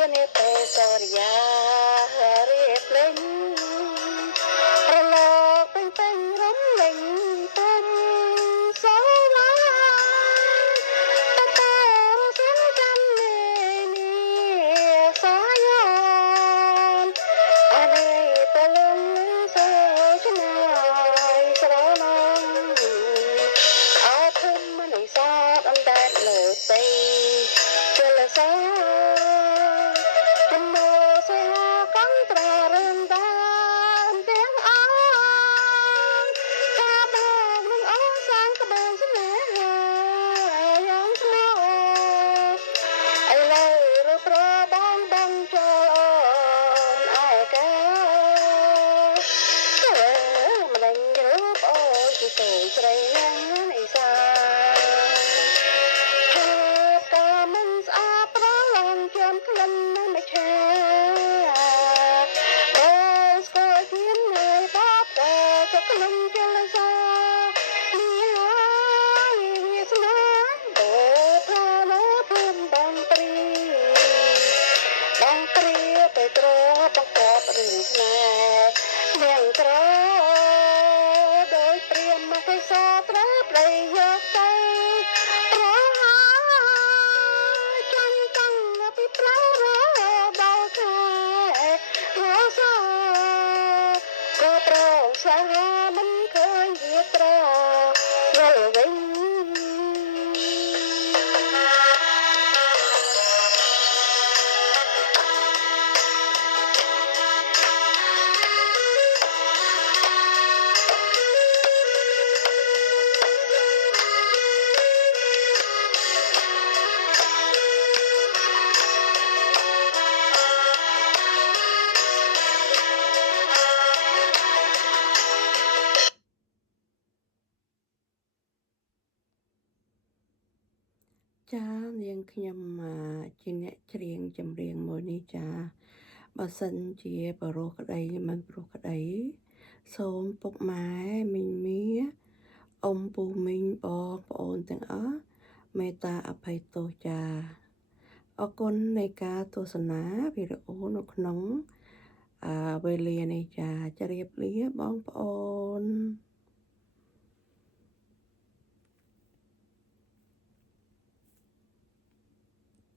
នេះទៅសូរិយារៀបលេងរលកពេញរំលេងទុំសូឡាតកោសិនចាំនេះសាយោនអនេះទៅលំសូឆ្ងាយស្រណងអើធំមិនសាបអណ្ដែតលើស្អីជលសាស្រីណាស់សាភាពក៏មិនស្អាតប្រឡងជាប់ក្លិនមិនឆាអូស្គាល់ជានៅបបក៏ចក្លិនជលសានេះហើយវាស្នាអូថានៅភូមិបងព្រីទៅត្របកបរឿងស្នេហ៍នាងក្រដោយព្រាមមកសត្រូវប្តីយកទៅរហ័សចាំតាំងពីប្រៅរដល់ខែរសក៏ប្រងសាមិនឃើញវាត្រយល់វិញចានាងខ្ញុំជាអ្នកច្រៀងចម្រៀងមួយនេះចាបើសិនជាបរោះក្តីមិនព្រោះក្តីសូមពុកម៉ែមីងមីអ៊ំពូមីងបងប្អូនទាំងអស់មេត្តាអភ័យទោសចាអរគុណនៃការទស្សនាវីដេអូនៅក្នុងវេលានេះចាជម្រាបលាបងប្អូន